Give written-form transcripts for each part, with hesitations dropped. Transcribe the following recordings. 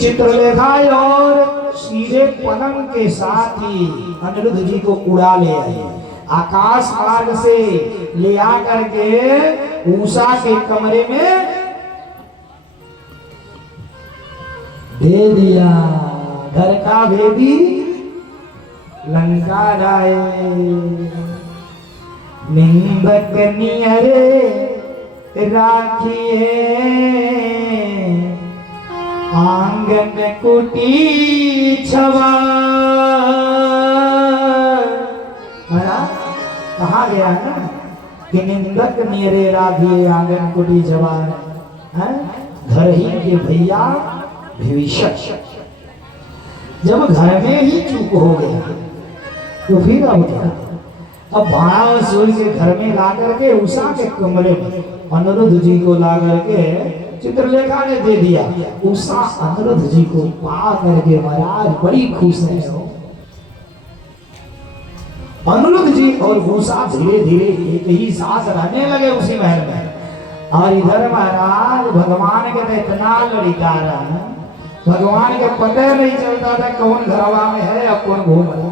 चित्रलेखा और सीधे पलंग के साथ ही अनिरुद्ध जी को उड़ा ले आए। आकाश मार्ग से ले आकर के उषा के कमरे में दे दिया। घर का भेदी लंका जाए, निंदक नियरे राखिए, आंगन कुटी छवा। कहा गया है कि निंदक नियरे राखिए, आंगन कुटी छवा। घर ही के भैया भविष्य। जब घर में ही चूक हो गया तो फिर अब क्या? अब भाड़ा वसूल के घर में ला करके उषा के कमरे में अनिरुद्ध जी को ला करके चित्रलेखा ने दे दिया। उषा अनिरुद्ध जी को पा करके महाराज बड़ी खुश है। अनिरुद्ध जी और उषा धीरे धीरे एक ही साथ रहने लगे उसी महल में। और इधर महाराज भगवान के तो इतना लड़का रहा, भगवान के पता नहीं चलता था कौन घरवा में है और कौन घूम रहा।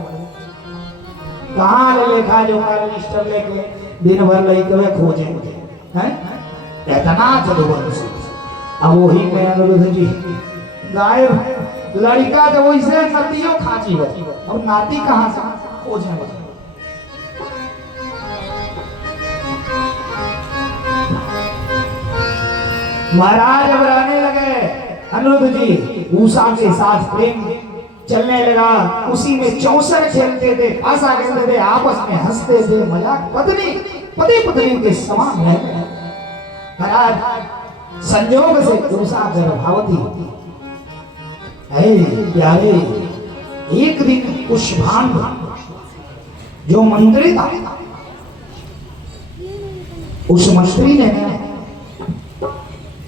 कहाँ लेखा जो रजिस्टर लेके दिन भर लड़के खोजे मुझे हैं, इतना जदुवंश। अब वही में अनिरुद्ध जी गायब। लड़का तो वैसे नतियों खाची हो, और नाती कहाँ से खोजे मुझे। महाराज अब रहने लगे अनिरुद्ध जी उषा के साथ प्रेम चलने लगा। उसी में चौसर खेलते थे, आशा खेलते थे, आपस में हंसते थे, मजाक पत्नी पति पत्नी के समान है। महाराज संयोग से उषा गर्भवती है। प्यारे एक दिन पुष्पांग जो मंत्री था, उस मंत्री ने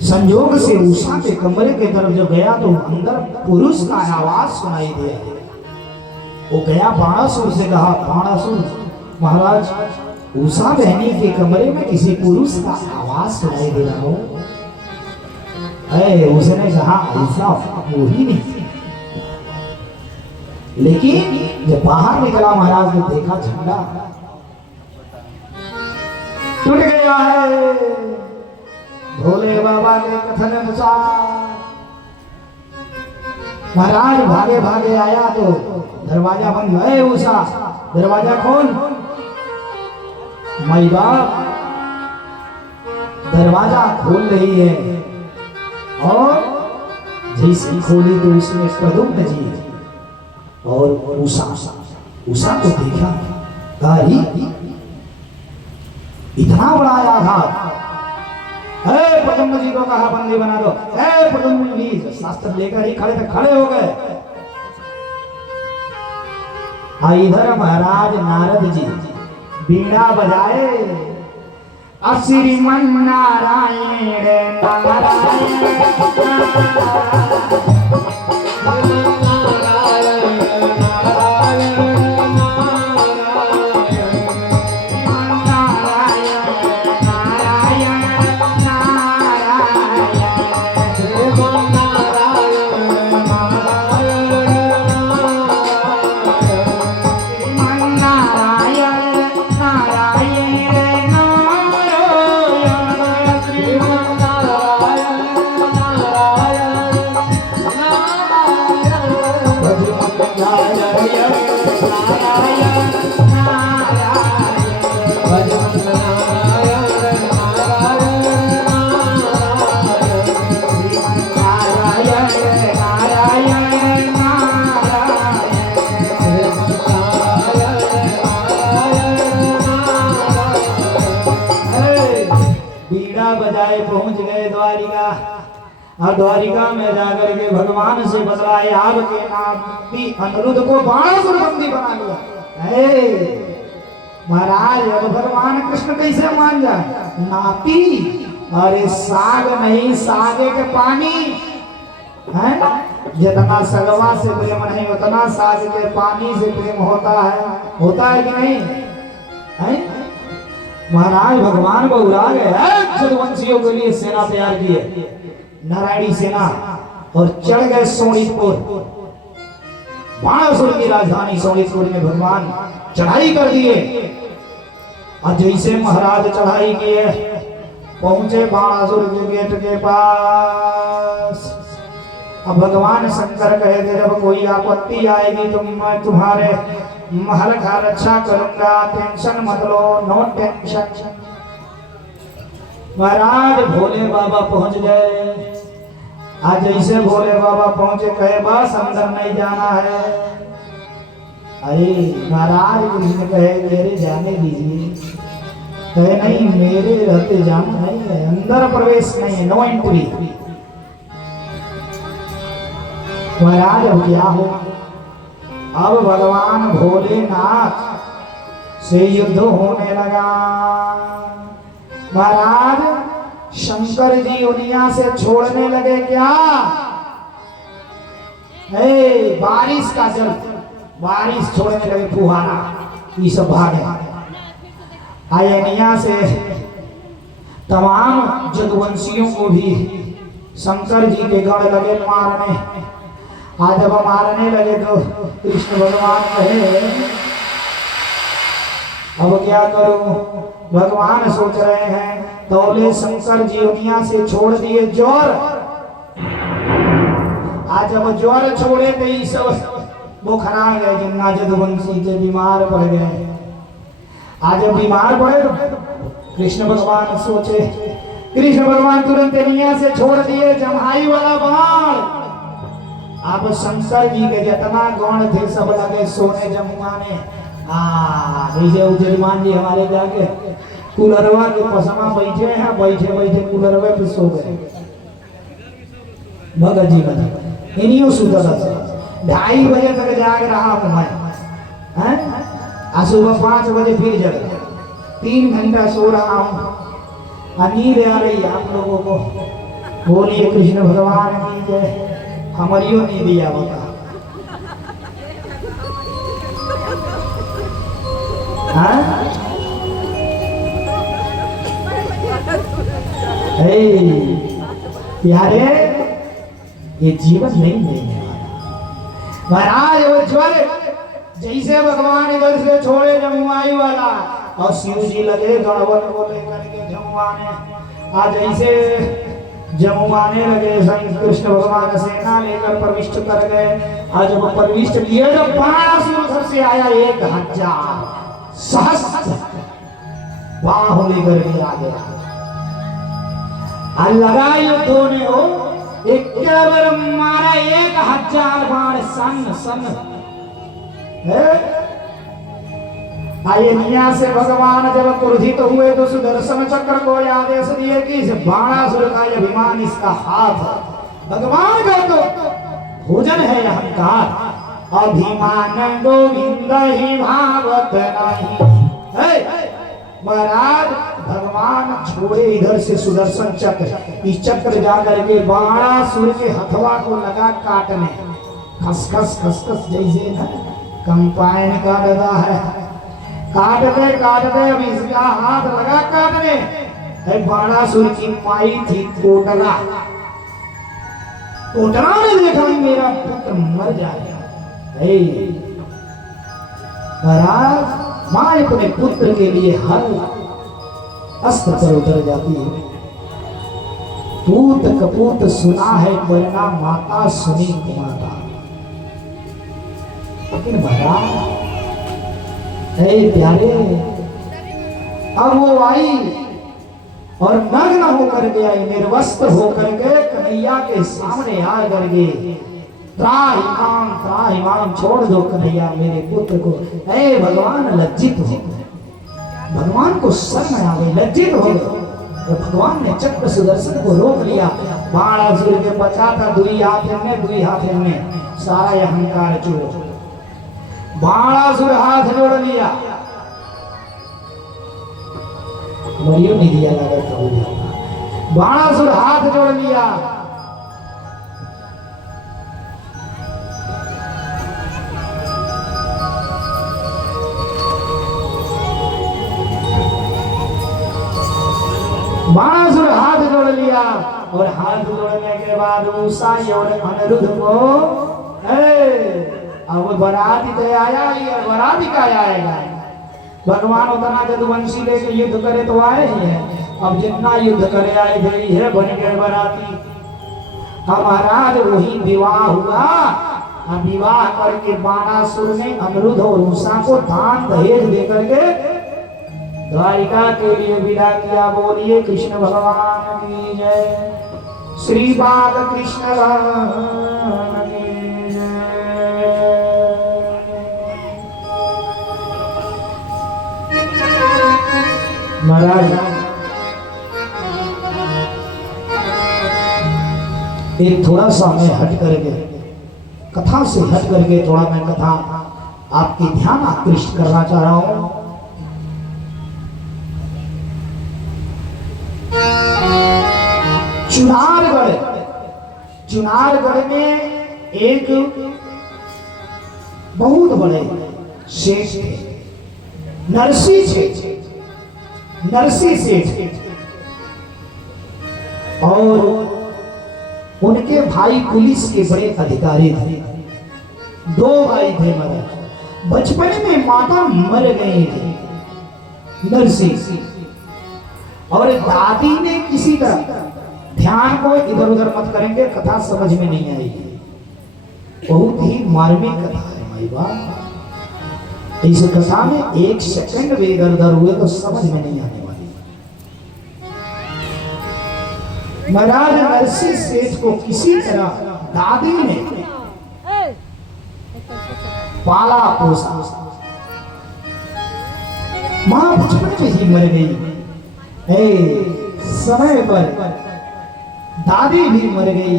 संयोग से उषा के कमरे के तरफ जो गया तो अंदर पुरुष का आवाज सुनाई दिया। वो गया बाणासुर से कहा, बाणासुर महाराज उषा बहनी के कमरे में किसी पुरुष का आवाज सुनाई दे रहा हो। उसने कहा ऐसा वो ही नहीं। लेकिन जब बाहर निकला महाराज ने देखा झंडा टूट गया है। भोले बाबा के कथन अनुसार महाराज भागे भागे आया तो दरवाजा बंद है। उषा दरवाजा खोल। माई बाप दरवाजा खोल रही है और जैसे खोली तो उसमें प्रद्युम्न जी और उषा को देखा। इतना बड़ा आघात। प्रद्युम्न जी को कहा बंदी बना दो। प्रद्युम्न जी शास्त्र लेकर ही खड़े थे, खड़े हो गए। इधर महाराज नारद जी बीड़ा बजाए। श्रीमन नारायण नारायण बजाए पहुंच गए द्वारिका। और द्वारिका में जाकर के भगवान से बतलाए आपके नाती अनिरुद्ध को बाणासुर बंदी बना लिया। महाराज अब भगवान कृष्ण कैसे मान जाए? नाती अरे साग नहीं, सागे के पानी है। जितना सगवा से प्रेम नहीं उतना साग के पानी से प्रेम होता है कि नहीं है? महाराज भगवान को उड़ा गए। जदुवंशियों के लिए सेना तैयार की है, नारायणी सेना। और चढ़ गए सोनितपुर। बाणासुर की राजधानी सोनितपुर में भगवान चढ़ाई कर दिए। और जैसे महाराज चढ़ाई किए पहुंचे बाणासुर के गेट के पास। अब भगवान शंकर कहे थे जब कोई आपत्ति आएगी तो मैं तुम्हारे महल का रक्षा करूंगा, टेंशन मत लो, नो टेंशन। महाराज भोले बाबा पहुंच गए। आज जैसे भोले बाबा पहुंचे कहे बस अंदर नहीं जाना है। अरे महाराज कृष्ण कहे मेरे जाने दीजिए। कहे नहीं मेरे रहते जाना नहीं है, अंदर प्रवेश नहीं है, नो एंट्री। महाराज अब क्या हो? अब भगवान भोलेनाथ से युद्ध होने लगा। महाराज शंकर जी दुनिया से छोड़ने लगे क्या? बारिश का जल, बारिश छोड़ने लगे फुहारा, ये सब भागे आयनिया से। तमाम जदुवंशियों को भी शंकर जी के गण लगे मारने। आज जब मारने लगे तो कृष्ण भगवान कहे अब क्या करूं? भगवान सोच रहे हैं तौले शंकर जी दुनिया से छोड़ दिए ज्वर। आज जब ज्वर छोड़े तो ये सब बुखरा गए, जिन्ना जदुवंशी के बीमार पड़ गए। आज जब बीमार पड़े कृष्ण भगवान सोचे, कृष्ण भगवान तुरंत दुनिया से छोड़ दिए जम्हाई वाला बाण। अब शंकर जी के जितना गौण थे सब लगे सोने जमुआने। जैसे उजरमान जी हमारे जाके कुलरवा के पसमा बैठे हैं, बैठे बैठे कुलरवे पे सो गए। भगत जी बता इन्हीं सुधा 2:30 बजे तक जाग रहा हूं मैं, आज सुबह 5 बजे फिर जग, 3 घंटा सो रहा हूं। नींद आ रही आप लोगों को? बोलिए कृष्ण भगवान की जय। हमारियों नहीं दिया बता। प्यारे ये जीवन नहीं मिलने वाला। महाराज वो ज्वर जैसे भगवान इधर से छोड़े जमुआई वाला और शिव जी लगे गणवन को लेकर के जमुआने। आज जैसे जमुआने लगे कृष्ण भगवान सेना लेकर प्रविष्ट कर गए। आज जब प्रविष्ट किए जब बाणासुर से आया 1000 सहस्त्र बाहु लेकर के आ गया। लगा युद्धों ने हो एक बार मारा 1000 बाण सन सन। आयनिया से भगवान जब क्रोधित हुए तो सुदर्शन चक्र को आदेश दिए कि इस बाणासुर का अभिमान इसका हाथ है। भगवान का तो भोजन है अहंकार। अभिमान गोविंद ही भावत नहीं। महाराज भगवान छोड़े इधर से सुदर्शन चक्र, इस चक्र जाकर के बाणासुर के हथवा को लगा काटने। खसखस खसखस जैसे ना कंपाइन का डगा है, काटते काटते अब इसका हाथ लगा काटने। बाणासुर की माई थी कोटरा। कोटरा ने देखा मेरा पुत्र मर जाएगा। महाराज माँ अपने पुत्र के लिए हर अस्त्र पर उतर जाती है। पूत कपूत सुना है वरना माता सुनी माता। लेकिन महाराज प्यारे अब वो आई और नग्न होकर के आई, निर्वस्त्र होकर के कन्हैया के सामने आ करके त्राहिमाम छोड़ दो कन्हैया मेरे पुत्र को। भगवान लज्जित हो, भगवान को शर्म आ गई, लज्जित हो गए। तो भगवान ने चक्र सुदर्शन को रोक लिया। बाणासुर के बचाता दुई हाथ में सारा अहंकार चूर। बाणासुर हाथ जोड़ लिया, मरियो नहीं दिया लगा था। बाणासुर हाथ जोड़ लिया। बाणासुर हाथ जोड़ लिया। और हाथ जोड़ने के बाद उषा और अनिरुद्ध को अब बराती तो आया ही है, बराती का आएगा। भगवान उतना जदुवंशी लेके युद्ध करे तो आए ही है, अब जितना युद्ध करे आए गई है बन गए बराती। अब महाराज वही विवाह हुआ, विवाह करके बाणासुर ने अनिरुद्ध और उषा को दान दहेज देकर के द्वारिका के लिए विदा किया। बोलिए कृष्ण भगवान की जय, श्री बाल कृष्ण भगवान की जय। महाराज एक थोड़ा सा मैं हट करके कथा से हट करके थोड़ा मैं कथा आपके ध्यान आकृष्ट करना चाह रहा हूं। चुनारगढ़ में एक बहुत बड़े सेठ थे, नरसी सेठ, और उनके भाई पुलिस के बड़े अधिकारी थे। दो भाई थे महाराज, बचपन में माता मर गई थी नरसी, और दादी ने किसी तरह, ध्यान को इधर उधर मत करेंगे, कथा समझ में नहीं आएगी, बहुत ही मार्मिक कथा है भाई बाप। इस कथा में एक सेकंड भी इधर उधर हुए तो समझ में नहीं आने वाली। महाराज नरसी सेठ को किसी तरह दादी ने पाला पोसा, मां बचपन में ही मर गई, समय पर दादी भी मर गई,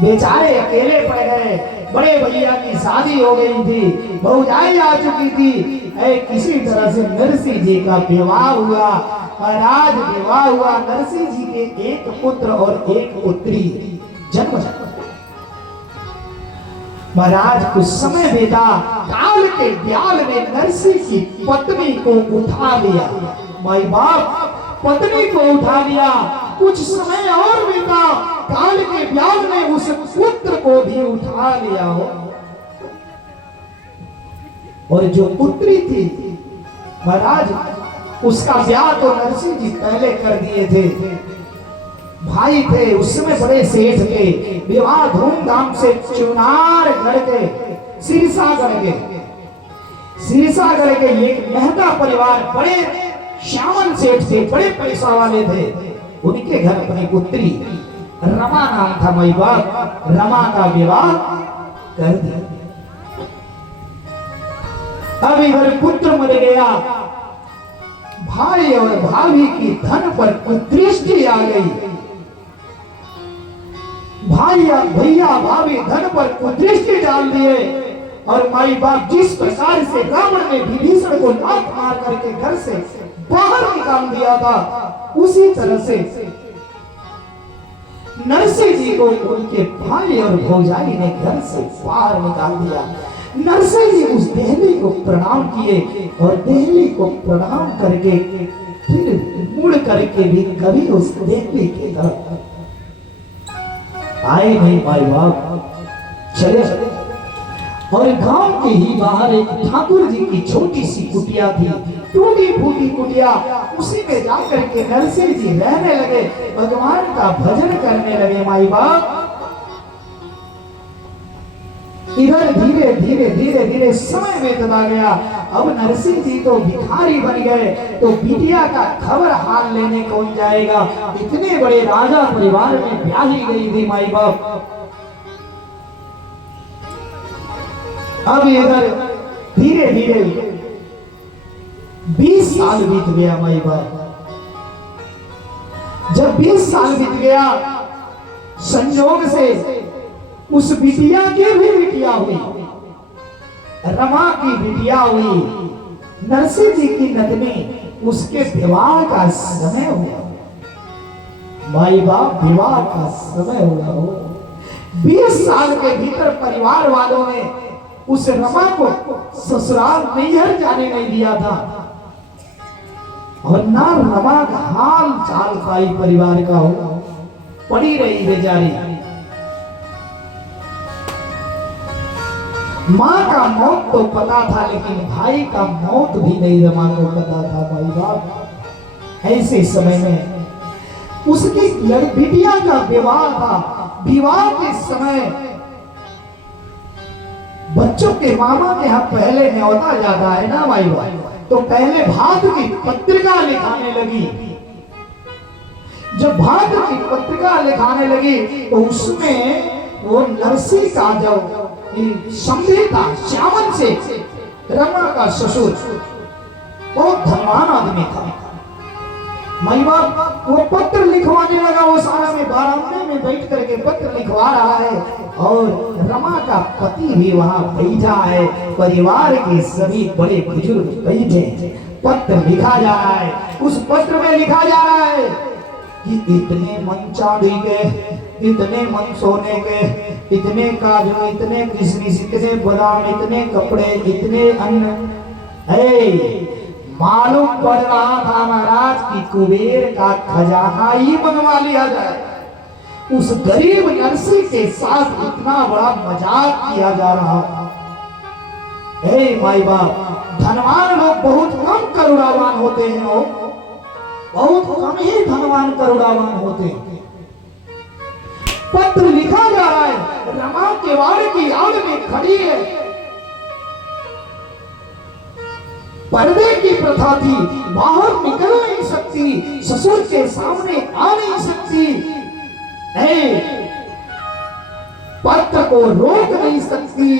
बेचारे अकेले पड़ गए। बड़े भैया की शादी हो गई थी, भौजाई आ चुकी थी, किसी तरह से नरसी जी का विवाह हुआ, और आज विवाह हुआ। नरसी जी के एक पुत्र और एक पुत्री जन्म। महाराज कुछ समय बीता, काल के ब्याल ने नरसी की पत्नी को उठा लिया, माई बाप पत्नी को उठा लिया। कुछ समय और बीता, काल के ब्याल ने उस पुत्र को भी उठा लिया हो, और जो पुत्री थी महाराज उसका ब्याह तो नरसिंह जी पहले कर दिए थे। भाई थे उस समय बड़े सेठ थे, विवाह धूमधाम से चुनारगढ़ के सिरसागढ़ के एक मेहता परिवार, बड़े श्यामल सेठ थे, बड़े पैसा वाले थे। उनके घर अपनी पुत्री रमा नाम था, माई बाप, रमा का विवाह कर दिया। अब इधर पुत्र मर गया, भाई और भाभी की धन पर कुदृष्टि आ गई। भैया भाभी धन पर कुदृष्टि डाल दिए, और माई बाप जिस प्रकार से रावण ने विभीषण को लात मार करके घर से बाहर निकाल दिया था, उसी तरह से नरसिंह जी को उनके भाई और भौजाई ने घर से बाहर निकाल दिया। नरसिंह जी उस देहली को प्रणाम किए, और देहली को प्रणाम करके फिर मुड़ करके भी कभी उस देहली के तरफ आए नहीं। माई बाप चले, और गांव के ही बाहर एक ठाकुर जी की छोटी सी कुटिया थी, टूटी फूटी कुटिया, उसी में जाकर के नरसिंह जी रहने लगे, भगवान का भजन करने लगे। माई बाप इधर धीरे धीरे धीरे धीरे समय बीतता गया। अब नरसिंह जी तो भिखारी बन गए, तो बिटिया का खबर हाल लेने कौन जाएगा। इतने बड़े राजा परिवार में ब्याही गई थी माई बाप। अब इधर धीरे धीरे 20 साल बीत गया माई बाप। जब 20 साल बीत गया, संयोग से उस बिटिया की भी बिटिया हुई, रमा की बिटिया हुई, नरसिंह जी की नतनी, उसके विवाह का समय हुआ। माई बाप विवाह का समय हुआ हो। 20 साल के भीतर परिवार वालों ने उस रमा को ससुराल नैहर जाने नहीं दिया था, और ना रमा का हाल चाल पाई परिवार का हो। पड़ी रही बेचारी। माँ का मौत तो पता था, लेकिन भाई का मौत भी नहीं रमा को पता था। भाई बाप ऐसे समय में उसकी बिटिया का विवाह था। विवाह के समय बच्चों के मामा के यहाँ पहले न्योता जाता है ना भाई भाई, तो पहले भाग्य की पत्रिका लिखाने लगी। जब भाग्य की पत्रिका लिखाने लगी तो उसमें वो नरसी का जो समझे था, श्यामन से रमा का ससुर बहुत धनवान आदमी था। माई बाप वो पत्र लिखवाने लगा। वो सारा में बारामदे में बैठ करके पत्र लिखवा रहा है और रमा का पति भी वहां बैठा है। परिवार के सभी बड़े बुजुर्ग बैठे, पत्र लिखा जा रहा है। उस पत्र में लिखा जा रहा है कि इतने मन चांदी के, इतने मन सोने के, इतने काजू, इतने किशमिश, इतने बादाम, इतने कपड़े, इतने अन्न। मालूम पड़ रहा था महाराज कि कुबेर का खजाना ही मंगवा लिया जाए। उस गरीब नरसी के साथ इतना बड़ा मजाक किया जा रहा है। माई बाप, धनवान लोग बहुत कम करुणावान होते हैं, बहुत कम ही धनवान करुणावान होते हैं। पत्र लिखा जा रहा है, रमा केवाड़ की आड़ में खड़ी है। पर्दे की प्रथा थी, बाहर निकल नहीं सकती, ससुर के सामने आ नहीं सकती, पत्र को रोक नहीं सकती,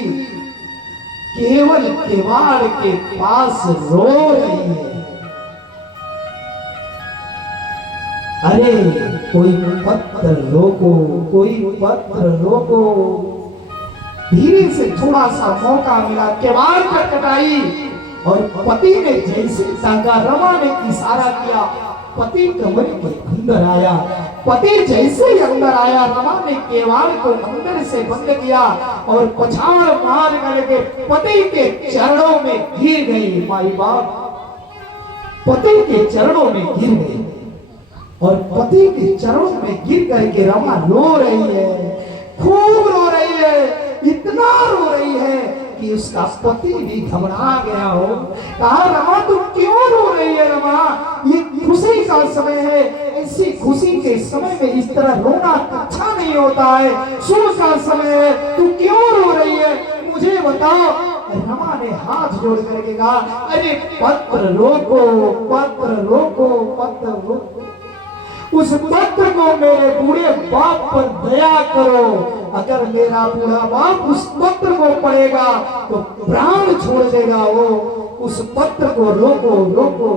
केवल केवाड़ के पास रो रही है। अरे कोई पत्र रोको, कोई पत्र रोको। धीरे से थोड़ा सा मौका मिला, केवाड़ खटखटाई और पति ने जैसे ताका, रमा ने इशारा किया, पति कमरे के अंदर आया। पति जैसे अंदर आया, रमा ने केवाड़ को अंदर से बंद किया और पछाड़ मार करके पति के चरणों में गिर गई। माई बाप, पति के चरणों में गिर गई और पति के चरणों में गिर करके रमा रो रही है, खूब रो रही है, इतना रो रही है कि उसका पति भी घबरा गया हो। कहा, रमा तुम क्यों रो रही है? रमा, ये खुशी का समय है, ऐसी खुशी के समय में इस तरह रोना अच्छा नहीं होता है। सुख का समय है, तू क्यों रो रही है? मुझे बताओ। रमा ने हाथ जोड़ करके कहा, अरे पत्र रोको, पत्र रोको, पत्र रोको। उस पत्र को मेरे बूढ़े बाप पर दया करो। अगर मेरा बूढ़ा बाप उस पत्र को पढ़ेगा तो प्राण छोड़ देगा। वो उस पत्र को रोको, रोको।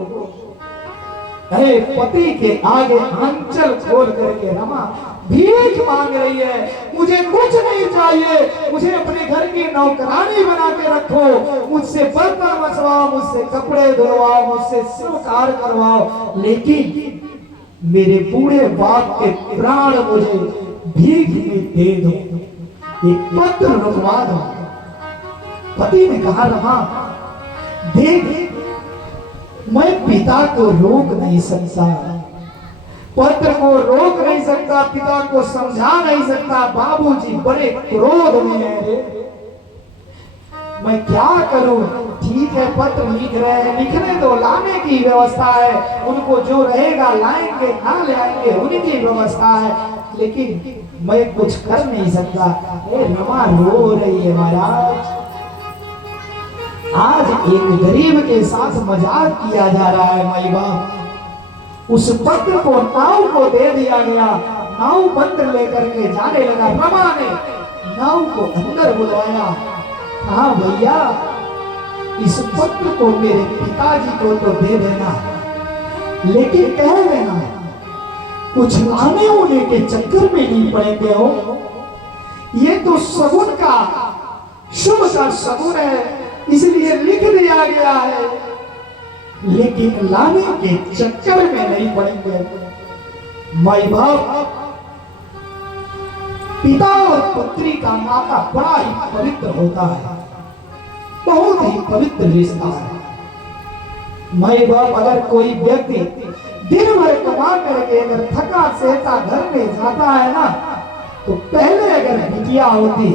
पति के आगे आंचल खोल करके रमा भीख मांग रही है। मुझे कुछ नहीं चाहिए, मुझे अपने घर की नौकरानी बना के रखो, मुझसे बर्तन मसवाओ, मुझसे कपड़े धुलवाओ, मुझसे स्वीकार करवाओ, लेकिन मेरे बूढ़े बाप के प्राण मुझे भीख में दे दो, एक पत्र रुकवा दो। पति ने कहा, रमा देख, मैं पिता को रोक नहीं सकता, पत्र को रोक नहीं सकता, पिता को समझा नहीं सकता। बाबूजी बड़े क्रोध में है, मैं क्या करूं? ठीक है, पत्र लिख रहे हैं, लिखने दो, लाने की व्यवस्था है, उनको जो रहेगा लाएंगे, ना ले आएंगे, उनकी व्यवस्था है, लेकिन मैं कुछ कर नहीं सकता। रमा रो रही है महाराज। आज एक गरीब के साथ मजाक किया जा रहा है। माई बाप, उस पत्र को नाव को दे दिया गया, नाव पत्र लेकर के जाने लगा। रमा ने नाव को अंदर बुलवाया, कहा, भैया इस पत्र को मेरे पिताजी को तो दे देना, लेकिन कह देना कुछ आने होने के चक्कर में नहीं पड़ेंगे हो। ये तो सगुन का, शुभ का सगुन है, इसलिए लिख दिया गया है, लेकिन लाने के चक्कर में नहीं पड़ेंगे। माई बाप, पिता और पुत्री का नाता बड़ा ही पवित्र होता है, बहुत ही पवित्र रिश्ता है। माई बाप, अगर कोई व्यक्ति दिन भर कमा करके अगर थका सहता घर में जाता है ना, तो पहले अगर बिटिया होती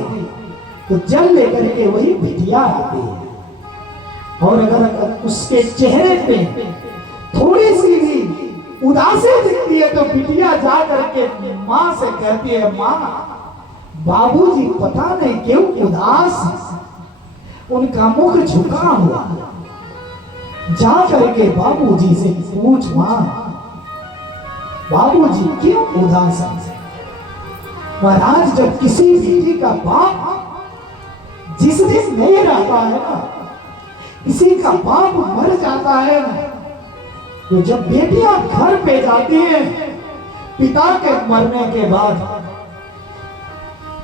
तो जल लेकर के वही बिटिया आती है। और अगर उसके चेहरे पे थोड़ी सी भी उदासी दिखती है तो बिटिया जा करके माँ से कहती है, माँ बाबूजी पता नहीं क्यों उदास, उनका मुख झुका हुआ। जा करके बाबूजी से पूछ, माँ बाबूजी क्यों उदास है। महाराज जब किसी बेटी का बाप जिस दिन नहीं रहता है ना, किसी का बाप मर जाता है ना, तो जब बेटियां घर पे जाती हैं पिता के मरने के बाद,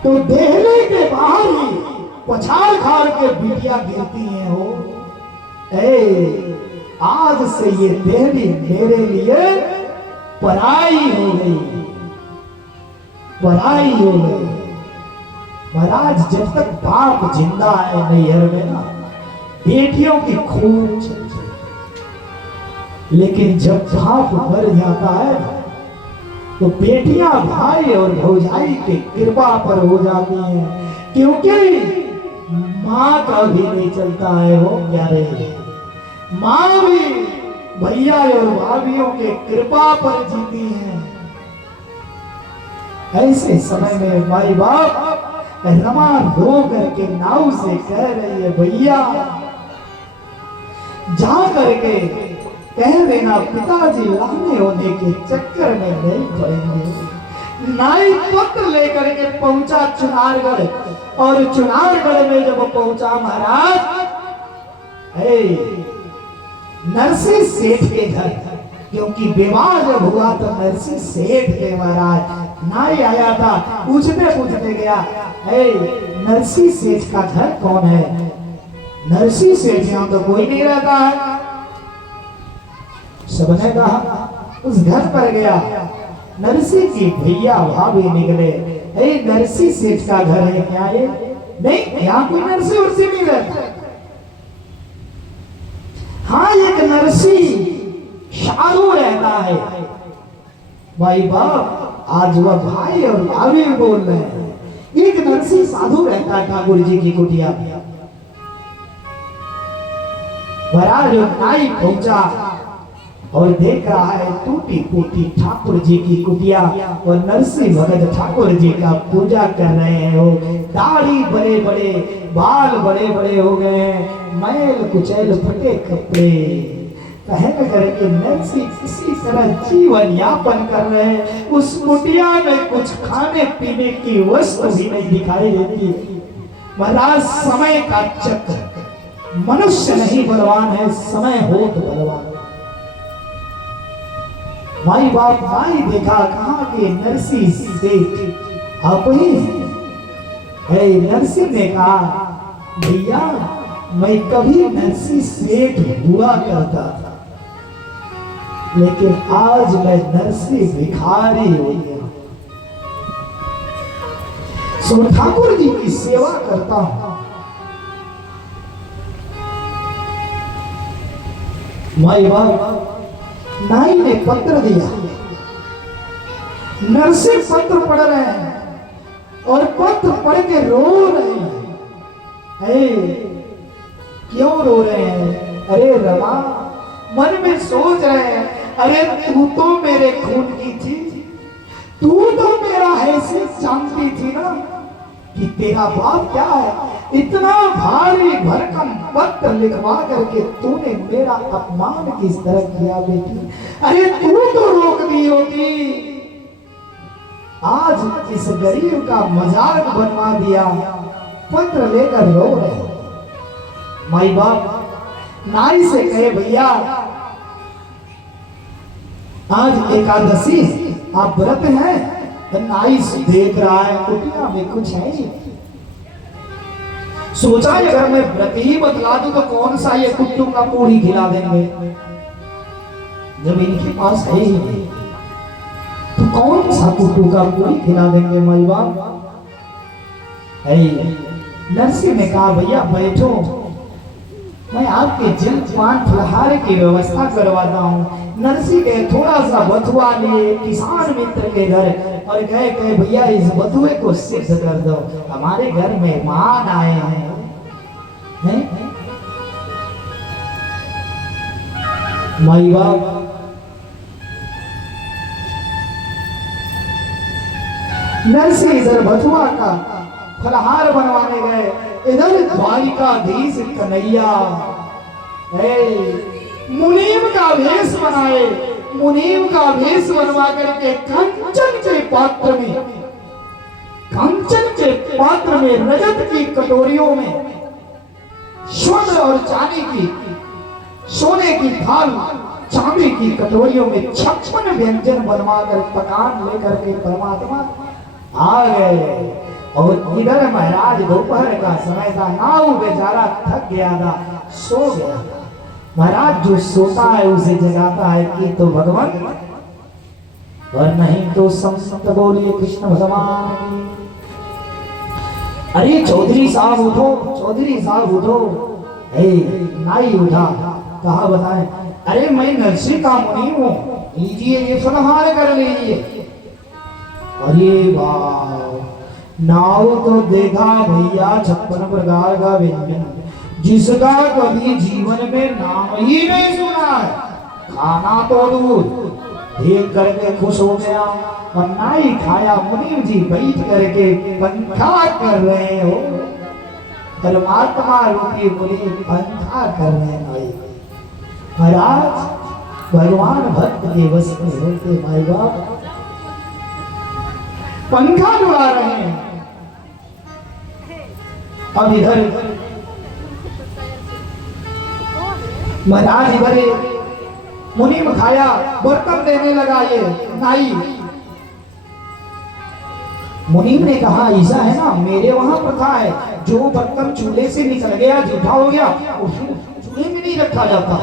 तो देहले के बाहर ही पछाड़ खाड़ के बिटिया गिरती हैं। हो आज से ये देहली मेरे लिए पराई हो गई, पराई हो गई। महाराज जब तक बाप जिंदा है नैहर में ना, बेटियों की खूब चलती, लेकिन जब बाप मर जाता है तो बेटियां भाई और भौजाई की कृपा पर हो जाती हैं, क्योंकि माँ का भी नहीं चलता है। वो प्यारे माँ भी भैया और भाभियों के कृपा पर जीती हैं। ऐसे समय में माई बाप रमा रो करके नाव से कह रही है, भैया जा करके कह देना पिताजी लाने होने के चक्कर में नहीं पड़ेंगे। नाई पत्र लेकर के पहुंचा चुनारगढ़, और चुनारगढ़ में जब पहुंचा महाराज नरसिंह सेठ के घर, क्योंकि विवाह जब हुआ तो नरसिंह सेठ के महाराज नाई आया था, पूछते पूछते गया, नरसिंह सेठ का घर कौन है। नरसिंह सेठ यहां तो कोई नहीं रहता है। सबने कहा, उस घर पर गया, नरसिंह की भैया भाभी निकले, नरसिंह सेठ का घर है क्या ये? नहीं, यहाँ कोई नरसिंह उर्सी नहीं रहता। हाँ एक नरसिंह साधु रहता है। भाई बाप आज वह भाई और भाभी बोल रहे हैं, एक नरसिंह साधु रहता है ठाकुर जी की कुटिया में। महाराज नाई पहुंचा और देख रहा है टूटी फूटी ठाकुर जी की कुटिया, और नरसिंह भगत ठाकुर जी का पूजा कर रहे हैं। वो दाढ़ी बड़े बड़े, बाल बड़े बड़े हो गए हैं, मैल कुचैल फटे कपड़े पहन करके नरसिंह किसी तरह जीवन यापन कर रहे हैं। उस कुटिया में कुछ खाने पीने की वस्तु भी नहीं दिखाई देती। महाराज समय का चक्र, मनुष्य नहीं बलवान है, समय हो तो बलवान। माई बाप माई देखा, कहा कि नरसिंह सेठ आप ही? नरसिंह ने कहा, भैया मैं कभी नरसिंह सेठ हुआ करता था, लेकिन आज मैं नरसिंह भिखारी हो गया। सो ठाकुर जी की सेवा करता हूं। माई बाप नाई ने पत्र दिया, नरसिंह पत्र पढ़ रहे हैं और पत्र पढ़ के रो रहे हैं। क्यों रो रहे हैं? अरे रमा, मन में सोच रहे हैं, अरे तू तो मेरे खून की थी, तू तो मेरा हैसियत जानती थी ना कि तेरा बाप क्या है। इतना भारी भरकम पत्र लिखवा करके तूने मेरा अपमान किस तरह किया बेटी। अरे तू तो रोक दी होती, आज इस गरीब का मजाक बनवा दिया। पत्र लेकर रो रहे। माई बाप नाई से कहे, भैया आज एकादशी, आप व्रत हैं? नाई देख रहा है कुटिया में कुछ है। सोचा अगर मैं व्रत ही बतला दूं तो कौन सा ये कुट्टू का पूरी खिला देंगे, जब इनके पास है ही नहीं तो कौन सा कुट्टू का पूरी खिला देंगे। माई बाप नरसिंह ने कहा, भैया बैठो, मैं आपके जल पान फलहार की व्यवस्था करवाता हूँ। नरसी गए थोड़ा सा बथुआ लिए किसान मित्र के घर और कहे भैया इस बथुए को सिद्ध कर दो, हमारे घर मेहमान आए हैं। माई बाप नरसी इधर बथुआ का फलहार बनवाने गए, इधर द्वारिकाधीश कन्हैया मुनीम का भेष बनाए, मुनीम का भेष बनवा करके कंचन के पात्र में रजत की कटोरियों में स्वर्ण और चांदी की, सोने की थाल चांदी की कटोरियों में 56 व्यंजन बनवा कर पकान लेकर के परमात्मा आ गए। और इधर महाराज दोपहर का समय था, नाव बेचारा थक गया था, सो गया था। महाराज जो सोता है उसे जगाता है कि तो भगवान, और नहीं तो संत बोलिए कृष्ण भगवान की। अरे चौधरी साहब उठो, चौधरी साहब उठो। नाई उठा, कहा बताएं? अरे मैं नरसी का मुनि हूँ, लीजिए ये फलहार कर लीजिए। अरे वाह, नाव तो देखा भैया 56 प्रकार का व्यंजन, जिसका कभी जीवन में नाम ही नहीं सुना है, खाना तो दूर, देख करके खुश हो गया। और नाई खाया, मुनीम जी बैठ करके पंखा कर रहे हो, परमात्मा रूपी मुनि पंखा कर रहे नाई। महाराज भगवान भक्त के वश में होते माई बाप पंखा उड़ा रहे हैं। अब इधर महाराज इधर मुनीम खाया, बर्तन देने लगा ये नाई। मुनीम ने कहा ऐसा है ना, मेरे वहां प्रथा है, जो बर्तन चूल्हे से निकल गया, जूठा हो गया, उसको चूल्हे में नहीं रखा जाता,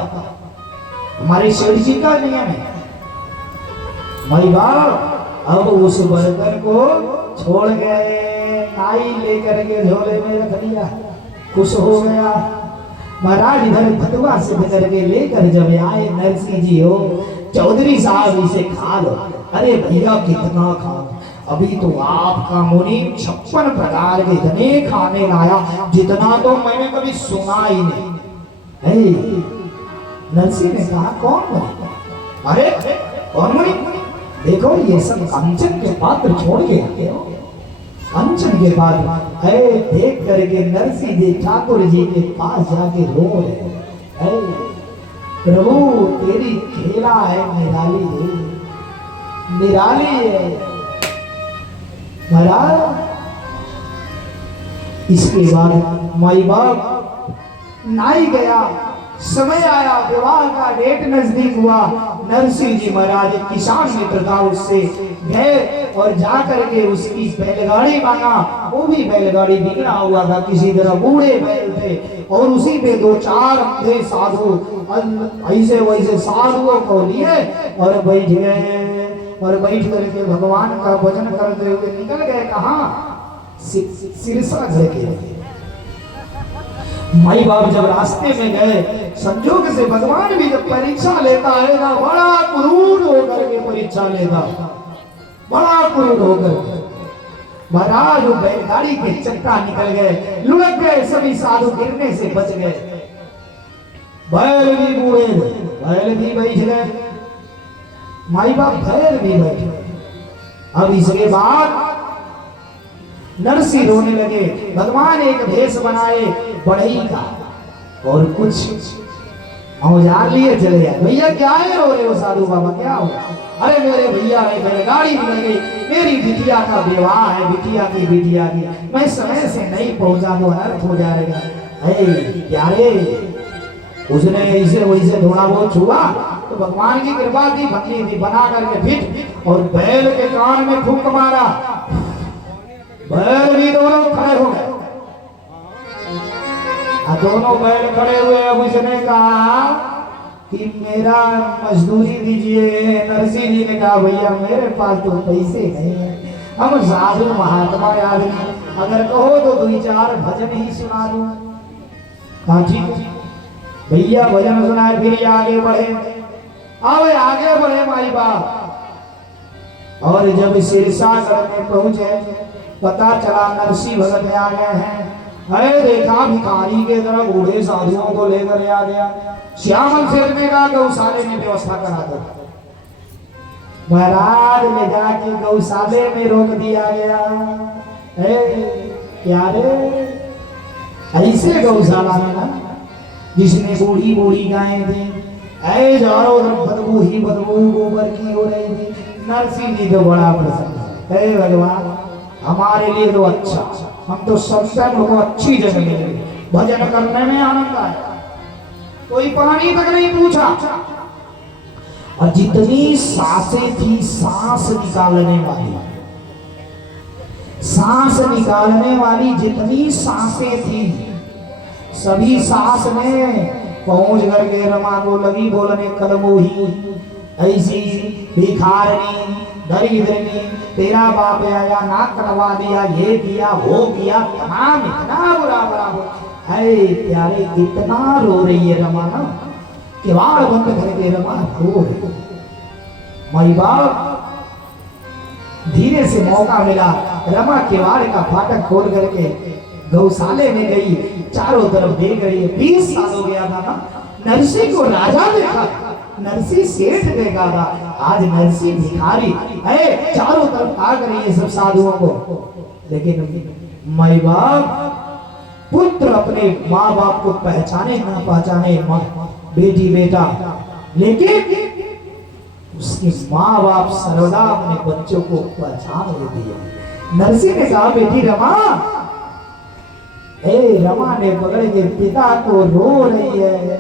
हमारे सेठ जी का नियम है। भाई बाप अब उस बर्तन को छोड़ गए, नाई लेकर के झोले में रख लिया, खुश हो गया। महाराज इधर भतुआ से लेकर के लेकर जब आए, नरसी जी हो, चौधरी साहब इसे खा लो। अरे भैया कितना खा, अभी तो आपका मुनि 56 प्रकार के इतने खाने लाया जितना तो मैंने कभी सुना ही नहीं। नरसी ने कहा कौन मुनि? अरे कौन मुनि? देखो ये सब कंचन के पात्र छोड़ के आते हो, कंचन के पात्र है। देख करके नरसी जी ठाकुर जी के पास जाके रो रहे, प्रभु तेरी खेला है निराली, निराली है महाराज। इसके बाद माई बाप नाई गया, समय आया, विवाह का डेट नजदीक हुआ। नरसिंह जी महाराज किसान मित्र था, उससे गए और जाकर के उसकी बैलगाड़ी मांगा। वो भी बैलगाड़ी बिगड़ा हुआ था, किसी तरह बूढ़े बैल थे, और उसी पे 2-4 अंधे साधु ऐसे वैसे साधुओं को लिए और बैठ गए, और बैठ करके भगवान का भजन करते हुए निकल गए। कहाँ? सिरसा के। माई बाप जब रास्ते में गए, संजोग से भगवान भी जब परीक्षा लेता है ना, बड़ा क्रूर होकर के परीक्षा लेता, बड़ा क्रूर होकर। महाराज वो बैलगाड़ी के चक्का निकल गए, लुढ़क गए, सभी साधु गिरने से बच गए। बैल भी बूढ़े, बैल भी बैठ गए, माई बाप बैल भी बैठ गए। अब इसके बाद नरसी रोने लगे। भगवान एक भेष बनाए बढ़ई का और कुछ औजार लिए चले गए। भैया क्या है रो रहे हो साधु बाबा, क्या हुआ? अरे मेरे भैया मेरे गाड़ी मिल गई, मेरी बिटिया का विवाह है, बिटिया की मैं समय से नहीं पहुंचा तो अनर्थ हो जाएगा। प्यारे उसने इसे वैसे थोड़ा बहुत छुआ तो भगवान की कृपा थी, भक्ति थी, बना करके फिट और बैल के कान में फूंक मारा, बैल भी दोनों खड़े हो गए। दोनों बैल खड़े हुए। अब उसने कहा कि मेरा मजदूरी दीजिए। नरसी जी ने कहा भैया मेरे पास तो पैसे नहीं है, हम साधु महात्मा आदमी, अगर कहो तो 2-4 भजन ही सुना दूं। कहा ठीक भैया भजन सुनाए, फिर आगे बढ़े। आवे आगे बढ़े माई बाप। और जब सिरसागढ़ में पहुंचे पता चला नरसिंह भगत आ गए हैं। अरे देखा भिखारी के तरह बूढ़े साधुओं को लेकर आ गया। श्यामल सेठ ने कहा गौशाले में व्यवस्था करा दो। महाराज ले जाके गौशाले में रोक दिया गया। क्या रे ऐसे गौशाला में ना जिसमें बूढ़ी बूढ़ी गायें थी, चारों तरफ बदबू ही बदबू गोबर की हो रही थी। नरसिंह जी तो बड़ा प्रसन्न है, भगवान हमारे लिए तो अच्छा, हम तो सत्संग को अच्छी जगह मिले, भजन करने में आनंद आया, कोई पानी तक नहीं पूछा। और जितनी सांसें थी सांस निकालने वाली जितनी सांसें थी सभी सांस में पहुंच करके रमा को लगी बोलने कलमोही ऐसी भिखारनी दरिद्रनी तेरा बाप आया नाक कटवा दिया, ये किया वो किया, तमाम इतना बुरा है प्यारे, इतना रो रही है रमा ना, किवाड़ बंद करके रमा रो रही। माई बाप धीरे से मौका मिला, रमा किवाड़ का फाटक खोल करके गौशाले में गई, चारों तरफ देख रही है। 20 साल हो गया था ना, नरसिंह को राजा देखा, नरसिंह सेठ देखा था, आज नरसिंह भिखारी है, चारों तरफ भाग रही है सब साधुओं को। लेकिन माई बाप पुत्र अपने माँ बाप को पहचाने ना पहचाने, बेटी बेटा, लेकिन उसके माँ बाप सर्वदा अपने बच्चों को पहचान लेती है। नरसिंह ने कहा बेटी रमा, रमा ने पकड़ के पिता को रो रही है,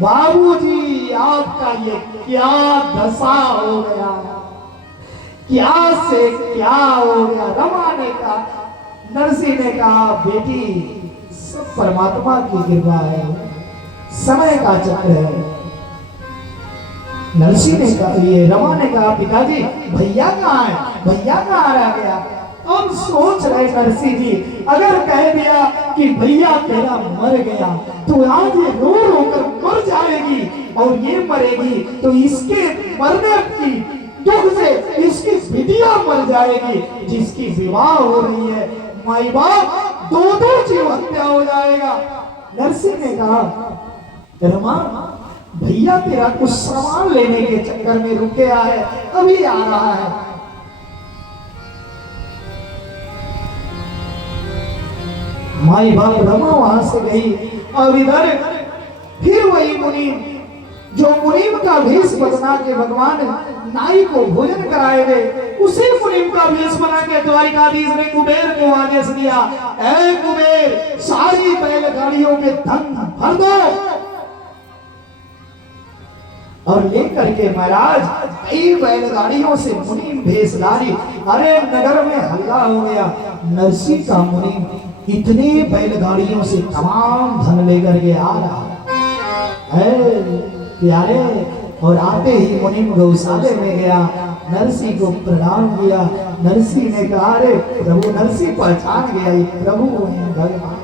बाबूजी आपका ये क्या दशा हो गया, क्या से क्या हो गया। रमा ने कहा, नरसिंह ने कहा बेटी सब परमात्मा की कृपा है, समय का चक्र है। नरसिंह ने कहा, ये रमा ने कहा पिताजी भैया कहाँ है, भैया कहाँ रह गया। अब सोच रहे नरसिंह जी, अगर कह दिया कि भैया तेरा मर गया तो आज ये रो रो कर मर जाएगी और ये मरेगी तो इसके मरने की दुख से इसकी बिटिया मर जाएगी जिसकी विवाह हो रही है, माई बाप दो जीव हत्या हो जाएगा। नरसिंह ने कहा रमा भैया तेरा कुछ सामान लेने के चक्कर में रुक गया है, अभी आ रहा है। माई बाप रमा वहां से गई और इधर फिर वही मुनीम जो मुनीम का भेष बना के भगवान नाई को भोजन कराए गए, उसी मुनीम का भेष बना के द्वारिकाधीश ने कुबेर को आदेश दिया, ऐ कुबेर सारी बैलगाड़ियों में धन भर दो और लेकर के महाराज कई बैलगाड़ियों से मुनीम भेषधारी। अरे नगर में हल्ला हो गया, नरसिंह का मुनीम इतने बैलगाड़ियों से तमाम धन लेकर के आ रहा है प्यारे। और आते ही मुनीम गौशाले में गया, नरसिंह को प्रणाम किया। नरसिंह ने कहा अरे प्रभु, नरसिंह पहचान गया ये प्रभु है भगवान।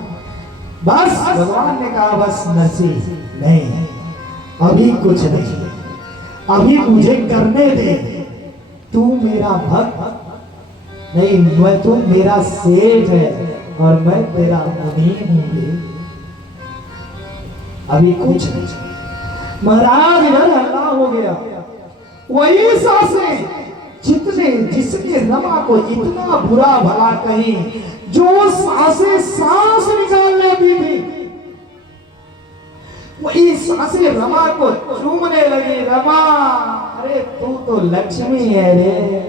बस भगवान ने कहा बस नरसिंह नहीं, अभी कुछ नहीं, अभी मुझे करने दे, तू मेरा भक्त नहीं, मैं तू मेरा सेठ है और मैं तेरा मुनीम हूँ, अभी कुछ नहीं। महाराज इधर हल्ला हो गया, वही सांसें जितने जिसके रमा को इतना बुरा भला कही, जो सांसें सांस निकाल लेती थी वही सांसें रमा को चूमने लगी। रमा अरे तू तो लक्ष्मी है रे,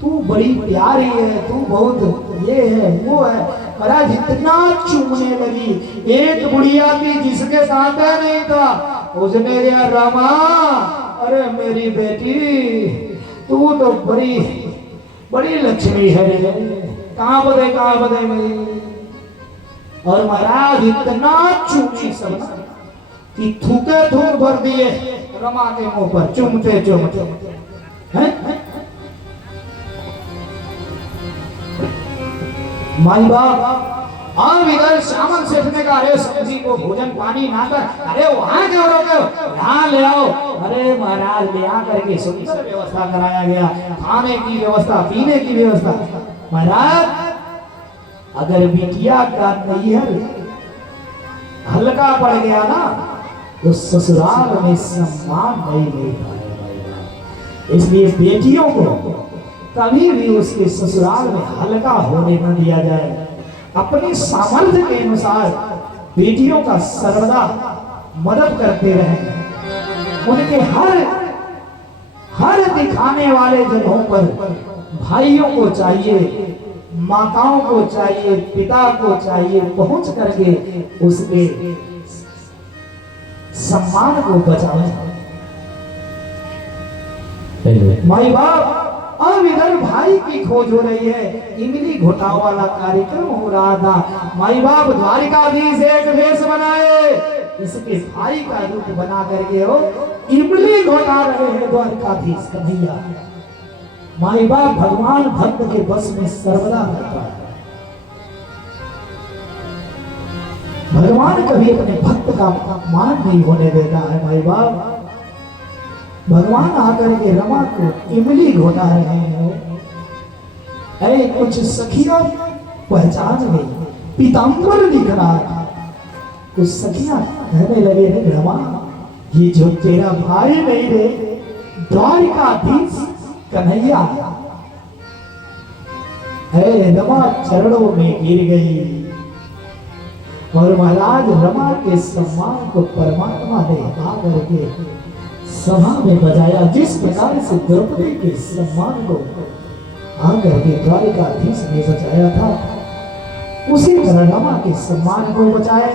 तू बड़ी प्यारी है, तू बहुत ये है वो है। महाराज इतना चूमने लगी, एक बुढ़िया थी जिसके दांता नहीं था, उसने दिया रमा अरे मेरी बेटी तू तो बड़ी बड़ी लक्ष्मी है रे, कहाँ बदे मेरी। और महाराज इतना चूमी सब कि थूके थूक भर दिए रमा के मुंह पर, चुमते माई बाप और इधर श्यामल सेठ ने कहा अरे सब्जी को भोजन पानी ना कर, अरे वहां क्यों रोके हो, यहाँ ले आओ। अरे महाराज ले आकर के सुंदर व्यवस्था कराया गया, खाने की व्यवस्था, पीने की व्यवस्था। महाराज अगर बिटिया का नैहर हल्का पड़ गया ना तो ससुराल में सम्मान नहीं मिल पाएगा। इसलिए बेटियों को कभी भी उसके ससुराल में हल्का होने न दिया जाए। अपने सामर्थ्य के अनुसार बेटियों का सर्वदा मदद करते रहें। उनके हर दिखाने वाले जगहों पर भाइयों को चाहिए, माताओं को चाहिए, पिता को चाहिए पहुंच करके उसके सम्मान को बचाएं। माई बाप अब इधर भाई की खोज हो रही है। इमली घोटाव वाला कार्यक्रम हो रहा था। माई बाप द्वारिकाधीश एक वेश बनाए, इसके भाई का रूप बना करके हो इमली घोटा रहे हैं द्वारिकाधीश कन्हैया। माई बाप भगवान भक्त के बस में सर्वदा रहता है। भगवान कभी अपने भक्त का अपमान नहीं होने देता है। माई बाप भगवान आकर के रमा को इमली घोटा रहे हैं। ऐ कुछ सखियां पहचान गई, पीताम्बर दिख रहा था। कुछ सखियां कहने लगे रे रमा, ये जो तेरा भाई नहीं रे द्वारिकाधीश कन्हैया। ऐ रमा चरणों में गिर गई और महाराज रमा के सम्मान को परमात्मा ने आकर के सभा में बजाया। जिस प्रकार से द्रौपदी के सम्मान को आकर के द्वारिकाधीश ने बचाया था, उसी तरह रमा के सम्मान को बचाया।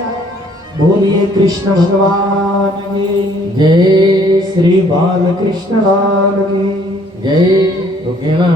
बोलिए कृष्ण भगवान की जय, श्री बाल कृष्ण लाल की जय। तो कहना